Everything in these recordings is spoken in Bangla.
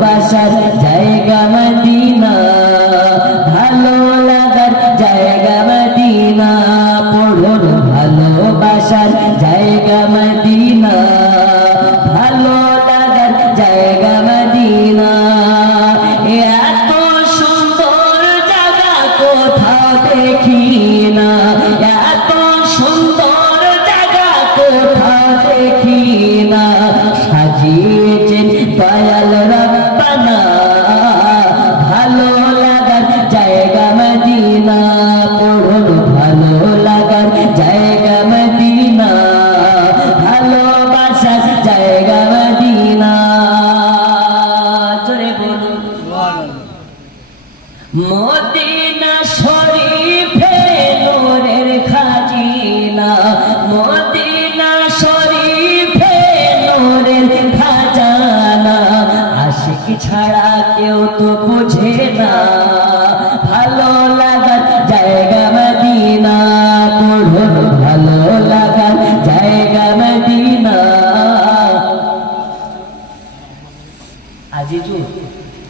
ভালোবাসার জায়গা মদিনা, ভালো লাগার জায়গা মদিনা, পড়ুন ভালোবাসার জায়গা মদিনা, ভালো লাগার জায়গা মদিনা। এত সুন্দর জায়গা কোথাও দেখি না, এত সুন্দর জায়গা কোথাও দেখি না, সাজিয়েছেন দয়াল রব্বানা, ভালো লাগার জায়গা মদিনা, পড়ুন ভালো লাগার জায়গা মদিনা, ভালোবাসার জায়গা মদিনা। জোরে বলুন মদিনা শরীফে নূরের খাজিনা, মদিনা শরীফে নূরের খাজানা, আশিক ছাড়া কেউ তো বোঝে না, ভালো লাগার জায়গা মদিনা, পড়ুন ভালো লাগার জায়গা মদিনা।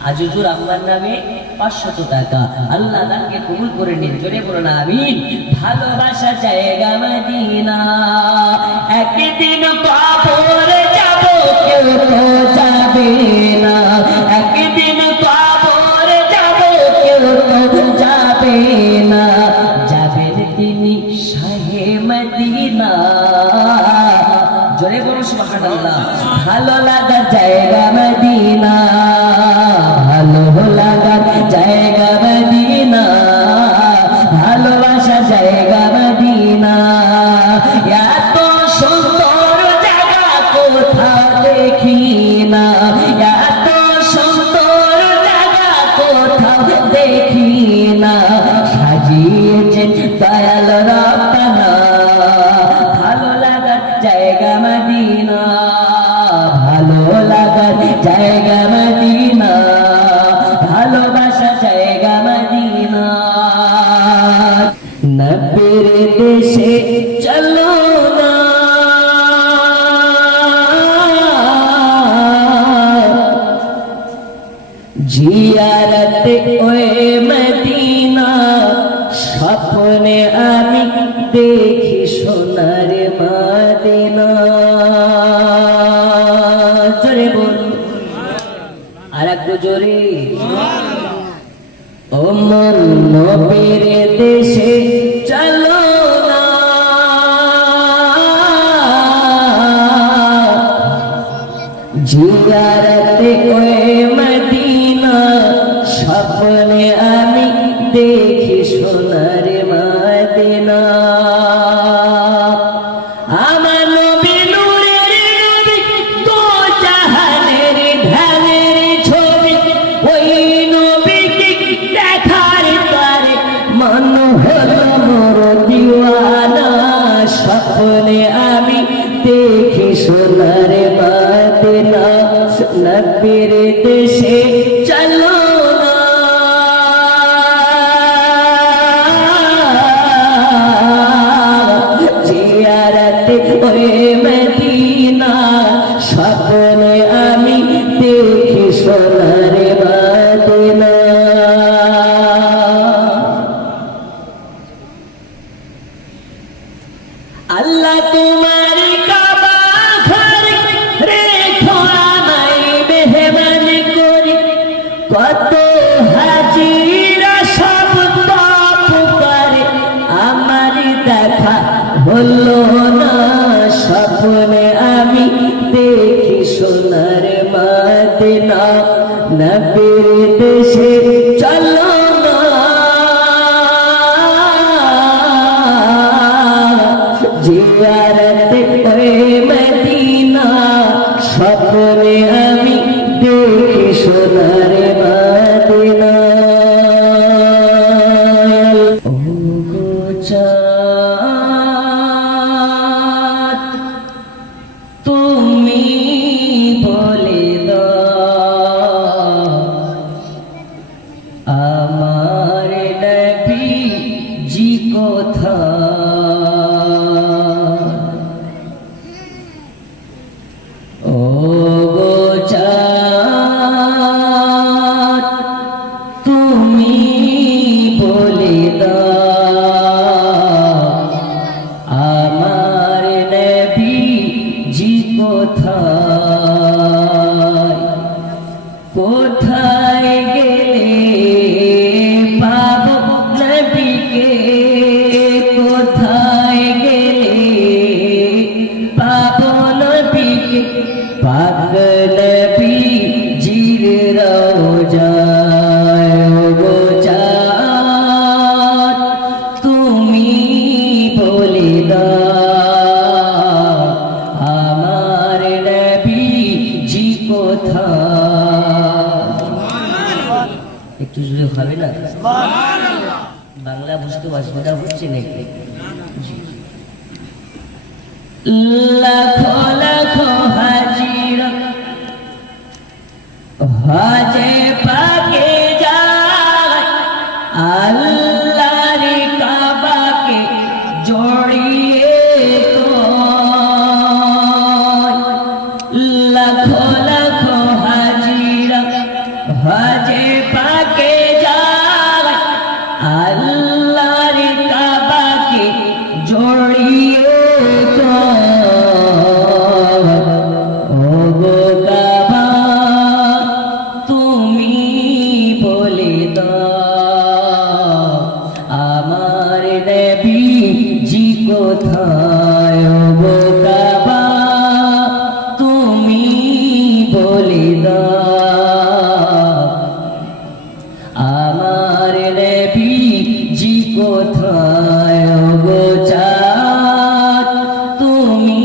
আজিজুর আম্মার নামে 500 টাকা, আল্লাহ তাকে কবুল করে নিন, জোরে বলুন আমিন। ভালোবাসা জায়গা মদিনা, একদিন কবরে যাব কেউ তো যাবে না, একদিন কবরে যাব কেউ তো যাবে না, যাবেন তিনি শাহে মদিনা, জোরে বলুন সুবহানাল্লাহ। ভালো লাগার জায়গা মদিনা, ভালো লাগার জায়গা মদিনা, ভালোবাসা জায়গা মদিনা, এত সুন্দর জায়গা কোথাও দেখি না, এত সুন্দর জায়গা কোথাও দেখি না, সাজিয়েছেন দয়াল রব্বানা, ভালো লাগার জায়গা মদিনা, ভালো লাগার জায়গা মদিনা, ভালোবাসা জায়গা মদিনা। নবীর দেশে চলো না, জিয়ারতে ওই মদিনা, স্বপ্নে আমি দেখি সোনার মদিনা, জোরে বলুন আর একটু জোরে। ও মন নবীর দেশে চলো না, জিয়ারতে ওই মদিনা, স্বপ্নে আমি দেখি সোনার মদিনা, আমার নবী নূরের নবী, দো জাহানের ধ্যানের ছবি, ওই নবীকে দেখার পরে মন হলো মোর দিওয়ানা, স্বপ্নে আমি দেখি সোনার মদিনা, নবীর দেশে চলো না, জিয়ারতে ওই মদিনা, স্বপ্নে আমি দেখি সোনার মদিনা। আল্লাহ তোমার কাবা ঘর রেখো আমায় মেহমান করে, কত হাজিরা সব তপ করে, আমার দেখা হলো না, স্বপ্নে আমি দেখি সোনার মদিনা, নবীর দেশে চলো না, জিয়ারতে ওই মদিনা, স্বপ্নে আমি দেখি সোনার মদিনা। ও গো চাঁদ তুমি বলে দাও, আমার নবীজি কোথায়, ও গো চাঁদ কোথায় গেলে পাবো নবীকে, কোথায় গেলে পাবো নবীকে, পাক নবী জির রওজায় গো চাঁদ তুমি বলে দাও আমার নবী জি কোথায়। একটু জোরে হবে না? বাংলা বুঝতে অসুবিধা হচ্ছে নাকি? লাখো লাখো হাজিরা হাজে পাকে যায় আল্লাহর কাবাকে জড়িয়ে তো, লাখো লাখো হাজিরা হাজে পাকে যায় আল্লাহর কাবাকে জড়িয়ে তো, ও গো কাবা তুমি বলে দাও আমার নবী জি কোথায়, ও গো কাবা তুমি বলে দাও আমার নবী জি কোথায়, ও গো চাঁদ তুমি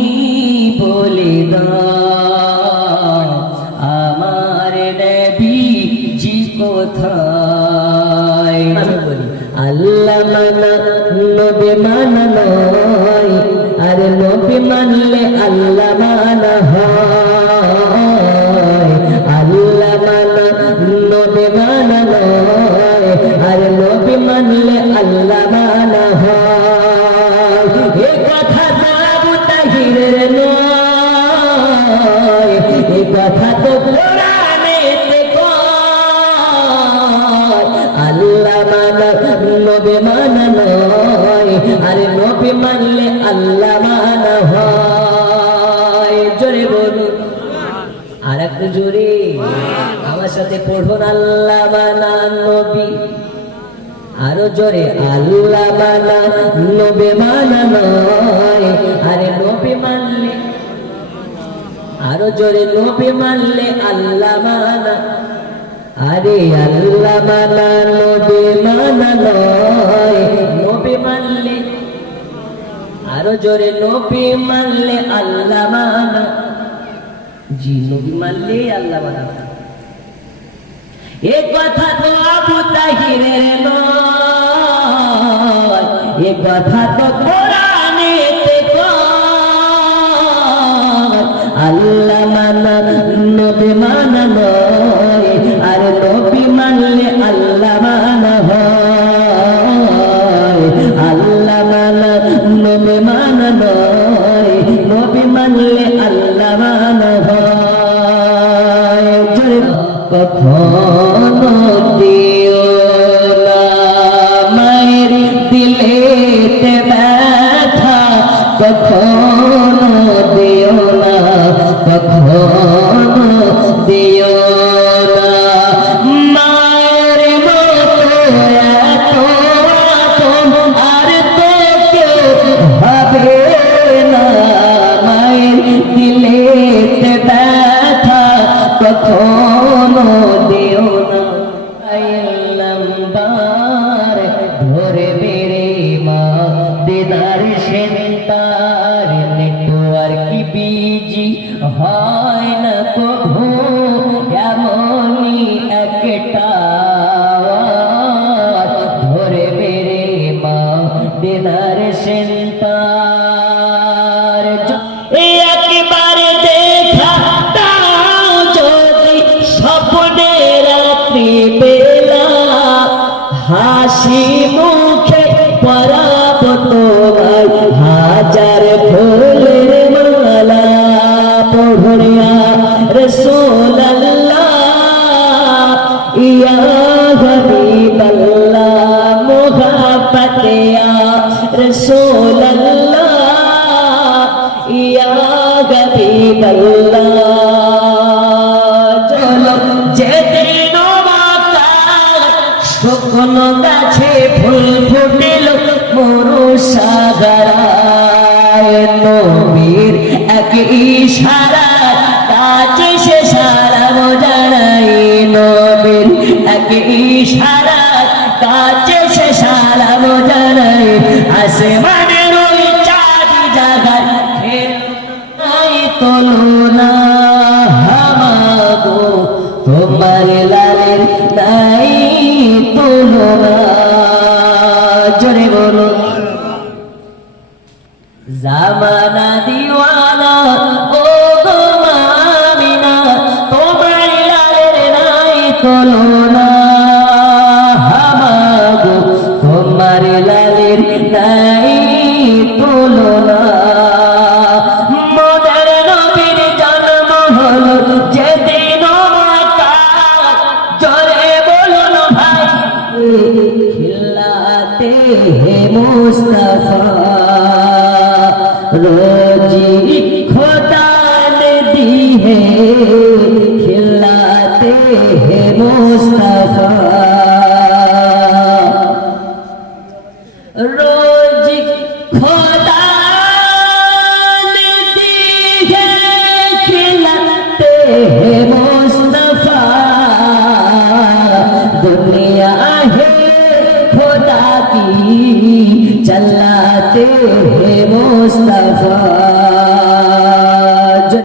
বলে দাও আমার নবী জি কোথায়। আল্লাহ মানা নবী মানা নয়, আর নবী মানলে আল্লাহ মানা হয়। আল্লাহ মানা নবী মানা নয়, আর নবী মানলে আল্লাহ মানা হয়। এ কথা তো আবু তাহিরের নয়, এ কথা তো কোরআনেতে কয়। আল্লাহ মানা নবী মানা নয়, আর নবী মানলে আল্লাহ মানা হয়। জোরে বলুন, আর একটু জোরে আমার সাথে পড়ুন। আল্লাহ মানা নবী, আরো জোরে আল্লাহ মানা নবী মানা নয়, আরে নবী মানলে, আরো জোরে নবী মানলে আল্লাহ মানা, আরে আল্লাহ মানা নবী মানা নয়, নবী মানলে, আরো জোরে নবী মানলে আল্লাহ মানা, জি নবী মানলে আল্লাহ মানা। এ কথা তো আবু তাহিরের নয়, এ কথা তো কোরআনেতে কয়। আল্লাহ মানা নবী মানা নয়, আর নবী মানলে আল্লাহ মানা হয়। আল্লাহ মানা নবী মানা নয়, নবী মানলে আল্লাহ মানা হয়। কখনো দিও না মায়ের দিলেতে ব্যথা, কখনো দিও না, কখনো দিও না মায়ের মতো এত আপন আর তো কেউ হবে না। মায়ের দিলেতে ব্যথা কখনো দিও না। লম্বার ধরে বেড়ে মা দিদার সেন্টার, নেটওয়ার্ক বিজি হয় না কভু, এমনই একটা ধরে বেড়ে মা দিদার সেন্টার। একবারে দেখা দাও যদি স্বপ্নে রাত্রি বেলা, হাসি মুখে পরাব তোমার হাজার ফুলের মালা। পড়িয়া রাসূলুল্লাহ ইয়া হাবিবাল্লাহ, মোহাব্বত ইয়া রাসূলুল্লাহ ইয়া হাবিবাল্লাহ। চলো যেদিন শুকনো গাছে ফুল ফুটিল মরু সাগরায় নবীর এক ইশারা গাছে সে সালাম জানাই নবীর এক ইশারা গাছে সে সালাম জানাই আসমানের ওই চাঁদ জাগায় নাই তুলনা হামাগো তোমার লালের নাই তুলনা জোরে বলো জামানা দিওয়ানা ও গো মামিনা তোমার লালের নাই তুলনা হামাগো তোমার লালের নাই তুলনা মোদের নবীর জন্ম হলো যেদিন জোরে বলুন ভাই খিলাতে মুস্তাফা रोजी खुदा ने दी है खिलाते हैं मुस्तफा रोजी खुदा ने दी है खिलाते हैं मुस्तफा दुनिया है खुदा की चलाते हैं मुस्तफा